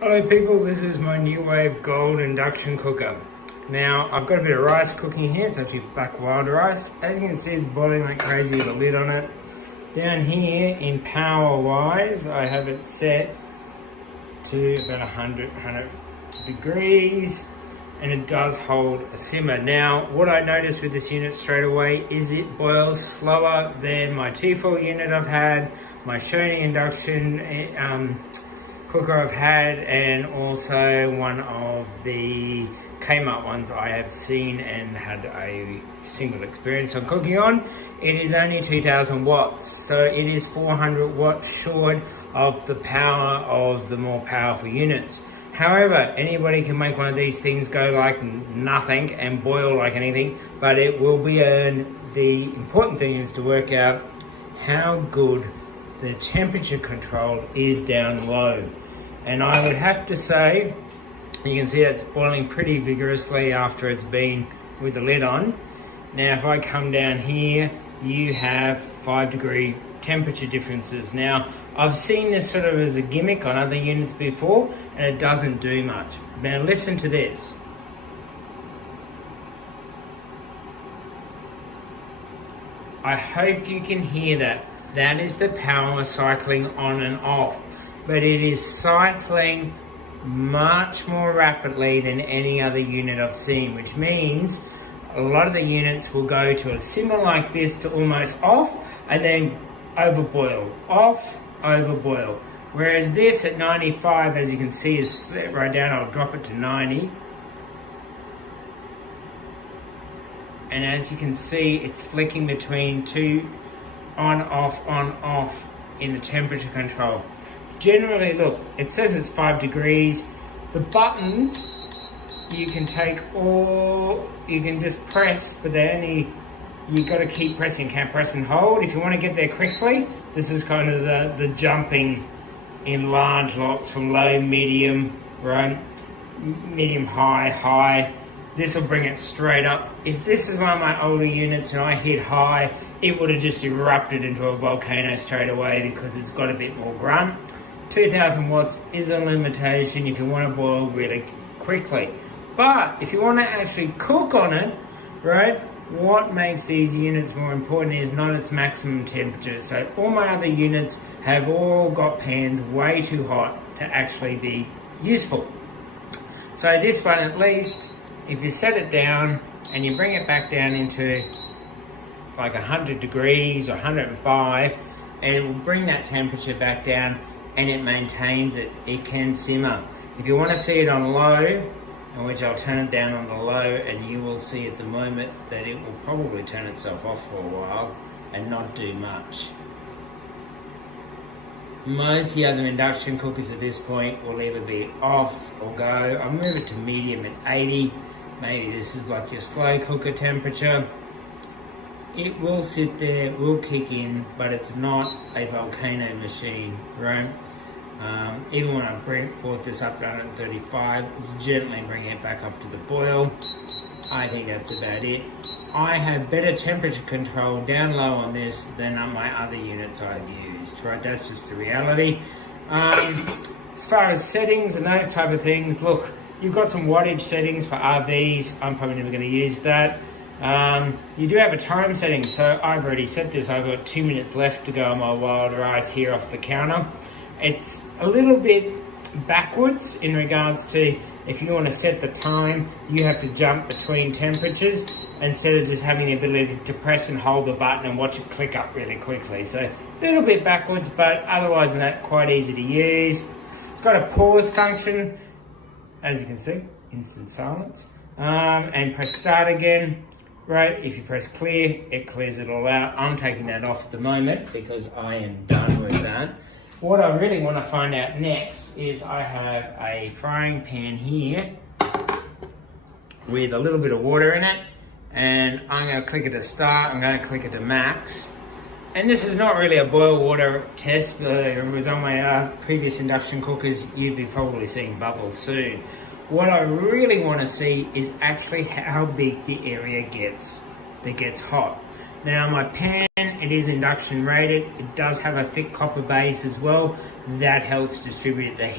Hello people, this is my Nuwave gold induction cooker. Now I've got a bit of rice cooking here. It's actually black wild rice. As you can see, it's boiling like crazy with a lid on it. Down here in power wise, I have it set to about 100 degrees, and it does hold a simmer. Now what I noticed with this unit straight away is it boils slower than my T4 unit I've had, my Shatter induction cooker I've had, and also one of the Kmart ones I have seen and had a single experience on cooking on. It is only 2000 watts, so it is 400 watts short of the power of the more powerful units. However, anybody can make one of these things go like nothing and boil like anything, but it will be earned. The important thing is to work out how good the temperature control is down low. And I would have to say, you can see it's boiling pretty vigorously after it's been with the lid on. Now if I come down here, you have 5-degree temperature differences. Now I've seen this sort of as a gimmick on other units before, and it doesn't do much. Now listen to this. I hope you can hear that. That is the power cycling on and off. But it is cycling much more rapidly than any other unit I've seen, which means a lot of the units will go to a simmer like this to almost off and then overboil, off, overboil. Whereas this at 95, as you can see, is split right down. I'll drop it to 90. And as you can see, it's flicking between two on, off in the temperature control. Generally, look, it says it's 5 degrees. The buttons, you can take all, you can just press, but they only, you got to keep pressing, can't press and hold. If you want to get there quickly, this is kind of the jumping in large lots from low, medium, right? Medium, high, high. This will bring it straight up. If this is one of my older units and I hit high, it would have just erupted into a volcano straight away because it's got a bit more grunt. 2000 watts is a limitation if you want to boil really quickly. But if you want to actually cook on it, right, what makes these units more important is not its maximum temperature. So all my other units have all got pans way too hot to actually be useful. So this one, at least, if you set it down and you bring it back down into like 100 degrees or 105, and it will bring that temperature back down and it maintains it. It can simmer. If you want to see it on low, in which I'll turn it down on the low, and you will see at the moment that it will probably turn itself off for a while and not do much. Most of the other induction cookers at this point will either be off or go. I'll move it to medium at 80. Maybe this is like your slow cooker temperature. It will sit there, will kick in, but it's not a volcano machine, right? Even when I brought this up to 135, it's gently bringing it back up to the boil. I think that's about it. I have better temperature control down low on this than on my other units I've used, right? That's just the reality. As far as settings and those type of things, look, you've got some wattage settings for RVs. I'm probably never going to use that. You do have a time setting, so I've already set this. I've got 2 minutes left to go on my wild rice here off the counter. It's a little bit backwards in regards to if you want to set the time, you have to jump between temperatures instead of just having the ability to press and hold the button and watch it click up really quickly. So a little bit backwards, but otherwise than that, quite easy to use. It's got a pause function, as you can see, instant silence, and press start again. Right, if you press clear, it clears it all out. I'm taking that off at the moment because I am done with that. What I really want to find out next is I have a frying pan here with a little bit of water in it, and I'm going to click it to start, I'm going to click it to max. And this is not really a boil water test. It was on my previous induction cookers. You'd be probably seeing bubbles soon. What I really want to see is actually how big the area gets that gets hot. Now my pan, it is induction rated. It does have a thick copper base as well. That helps distribute the heat.